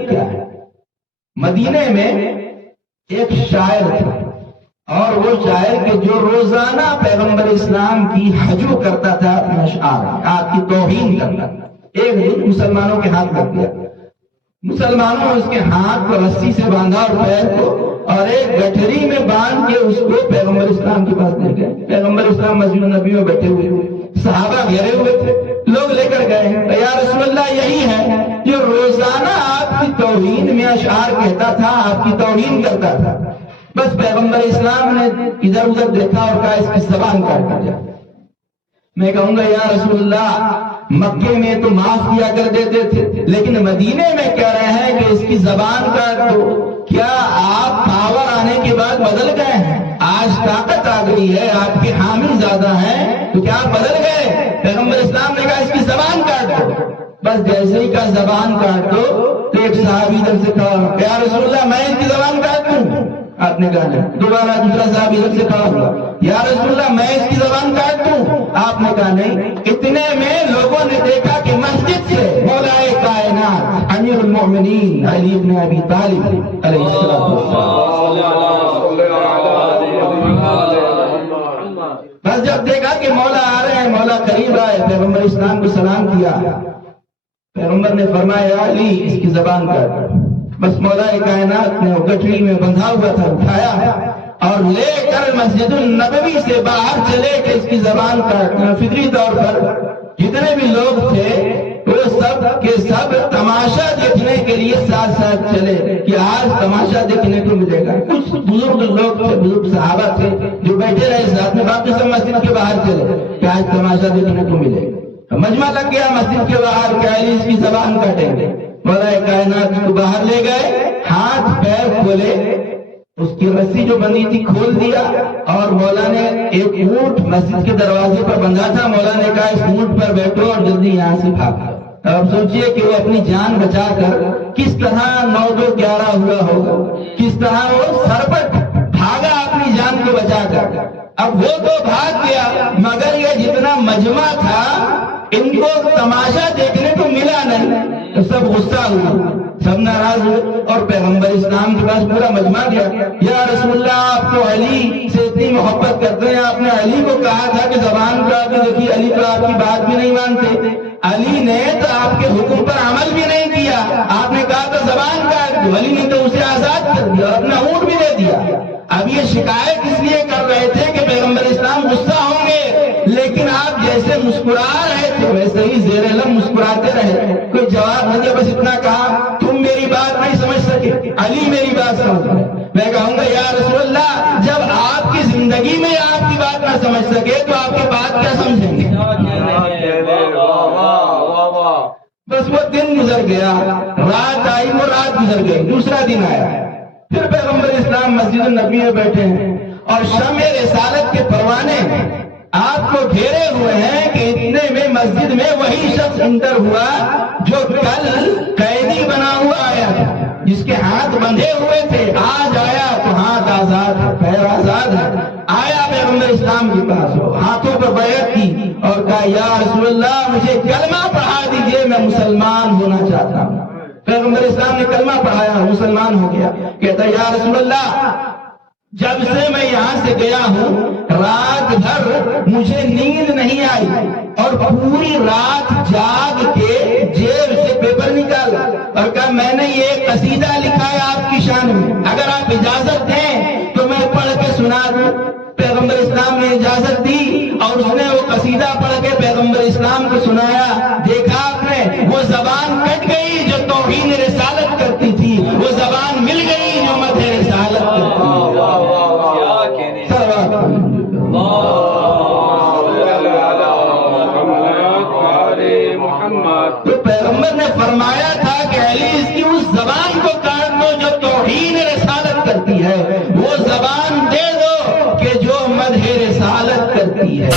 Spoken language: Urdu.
کیا ہے؟ مدینے میں ایک شاعر تھا، اور وہ شاعر کہ جو روزانہ پیغمبر اسلام کی ہجو کرتا تھا اپنے اشعار میں، آپ کی توہین کرتا تھا۔ ایک دن مسلمانوں کے ہاتھ لگ گیا، مسلمانوں نے اس کے ہاتھ کو رسی سے باندھا اور پیر کو، اور ایک گٹھری میں باندھ کے اس کو پیغمبر اسلام کے پاس لے گئے۔ پیغمبر اسلام مسجد نبی میں بیٹھے ہوئے، صحابہ گھیرے ہوئے تھے، لوگ لے کر گئے، یا رسول اللہ یہی ہے جو روزانہ آپ کی توہین میں اشعار کہتا تھا، آپ کی توہین کرتا تھا۔ بس پیغمبر اسلام نے ادھر ادھر دیکھا اور کہا اس کی زبان کاٹ کر جائے۔ میں کہوں گا یا رسول اللہ مکے میں تو معاف کیا کر دیتے تھے، لیکن مدینے میں کہہ رہے ہیں کہ اس کی زبان کاٹ دو۔ کیا آپ پاور آنے کے بعد بدل گئے ہیں؟ آج طاقت آ گئی ہے، آپ کے حامی زیادہ ہیں، تو کیا آپ بدل گئے؟ پیغمبر اسلام نے کہا اس کی زبان کاٹ دو۔ بس جیسے ہی کہا زبان کاٹ دو تو ایک صحابی ادھر سے کہا یا رسول اللہ میں اس کی زبان کاٹ دوں؟ آپ نے کہا نہیں۔ دوبارہ دوسرا صاحب ادھر سے کہا ہوا یا رسول اللہ میں اس کی زبان کاٹ دوں؟ آپ نے کہا نہیں۔ اتنے میں لوگوں نے دیکھا کہ مسجد سے مولا کائنات امیر المومنین علی بن ابی طالب علیہ السلام بس جب دیکھا کہ مولا آ رہے ہیں، مولا قریب آئے، پیغمبر اسلام کو سلام کیا، پیغمبر نے فرمایا علی اس کی زبان کاٹ۔ بس مولا کائنات نے گٹھری میں بندھا ہوا تھا اٹھایا اور لے کر مسجد النبوی سے باہر چلے کہ اس کی زبان کاٹنا۔ فطری طور پر جتنے بھی لوگ تھے وہ سب کے سب تماشا دیکھنے کے لیے ساتھ ساتھ چلے کہ آج تماشا دیکھنے کو ملے گا۔ کچھ بزرگ لوگ تھے، بزرگ صحابہ تھے جو بیٹھے رہے ساتھ میں، باقی سب مسجد کے باہر چلے کہ آج تماشا دیکھنے کو ملے گا۔ مجمع لگ گیا مسجد کے باہر کہ علی اس کی زبان کاٹیں گے۔ مولا کائنات کو باہر لے گئے، ہاتھ پیر کھولے، اس کی رسی جو بندی تھی کھول دیا، اور مولا نے ایک اونٹ مسجد کے دروازے پر بندھا تھا، مولا نے کہا اس اونٹ پر بیٹھو اور جلدی یہاں سے بھاگو۔ اب سوچئے کہ وہ اپنی جان بچا کر کس طرح 9-2-11 ہوا ہوگا، کس طرح وہ سرپٹ بھاگا اپنی جان کو بچا کر۔ اب وہ تو بھاگ گیا، مگر یہ جتنا مجمع تھا ان کو تماشا دیکھنے کو ملا نہیں، تو سب غصہ ہوئے، سب ناراض ہوئے، اور پیغمبر اسلام کے پاس پورا مجمع گیا۔ یا رسول اللہ آپ تو علی سے اتنی محبت کرتے ہیں، آپ نے علی کو کہا تھا کہ زبان کاٹ کے دیکھیے، علی تو آپ کی بات بھی نہیں مانتے، علی نے تو آپ کے حکم پر عمل بھی نہیں کیا، آپ نے کہا تھا زبان کاٹ دو، علی نے تو اسے آزاد کر دیا اور اپنا اونٹ بھی دے دیا۔ اب یہ شکایت اس لیے کر رہے تھے کہ پیغمبر اسلام غصہ ہوں گے، لیکن آپ جیسے مسکرا رہے تھے ویسے ہی زیر لب مسکراتے رہے، کوئی جواب نہیں دیا، بس اتنا کہا تم میری بات نہیں سمجھ سکے، علی میری بات سمجھ رہے۔ میں کہوں گا یا رسول اللہ جب آپ کی زندگی میں آپ کی بات نہ سمجھ سکے تو آپ کی بات کیا سمجھیں گے؟ بس وہ دن گزر گیا، رات آئی، وہ رات گزر گئی، دوسرا دن آیا، پھر پیغمبر اسلام مسجد النبی میں بیٹھے ہیں اور شمع رسالت کے پروانے آپ کو گھیرے ہوئے ہیں کہ اتنے میں مسجد میں وہی شخص انٹر ہوا جو کل قیدی بنا ہوا آیا تھا، جس کے ہاتھ بندھے ہوئے تھے، آج آیا تو ہاتھ آزاد ہے، پیر آزاد ہے، آیا پیغمبر اسلام کے پاس، ہاتھوں پر بیعت کی اور کہا یا رسول اللہ مجھے کلمہ پڑھا دیجئے، میں مسلمان ہونا چاہتا ہوں۔ پیغمبر اسلام نے کلمہ پڑھایا، مسلمان ہو گیا۔ کہتا یا رسول اللہ جب سے میں یہاں سے گیا ہوں رات بھر مجھے نیند نہیں آئی، اور پوری رات جاگ کے جیب سے پیپر نکالا اور کہا میں نے یہ قصیدہ لکھا ہے آپ کی شان میں، اگر آپ اجازت دیں تو میں پڑھ کے سنا دوں۔ پیغمبر اسلام نے اجازت دی اور اس نے وہ قصیدہ پڑھ کے پیغمبر اسلام کو سنایا۔ دیکھا آپ نے وہ زبان کٹ گئی جو توہین رسالت کرتی تھی، وہ زبان مل گئی جو مدح رسالت کرتی تھی۔ تو پیغمبر نے فرمایا تھا کہ علی اس کی اس زبان کو کاٹ دو جو توہین رسالت کرتی ہے، وہ زبان دے دو کہ جو مدح رسالت کرتی ہے۔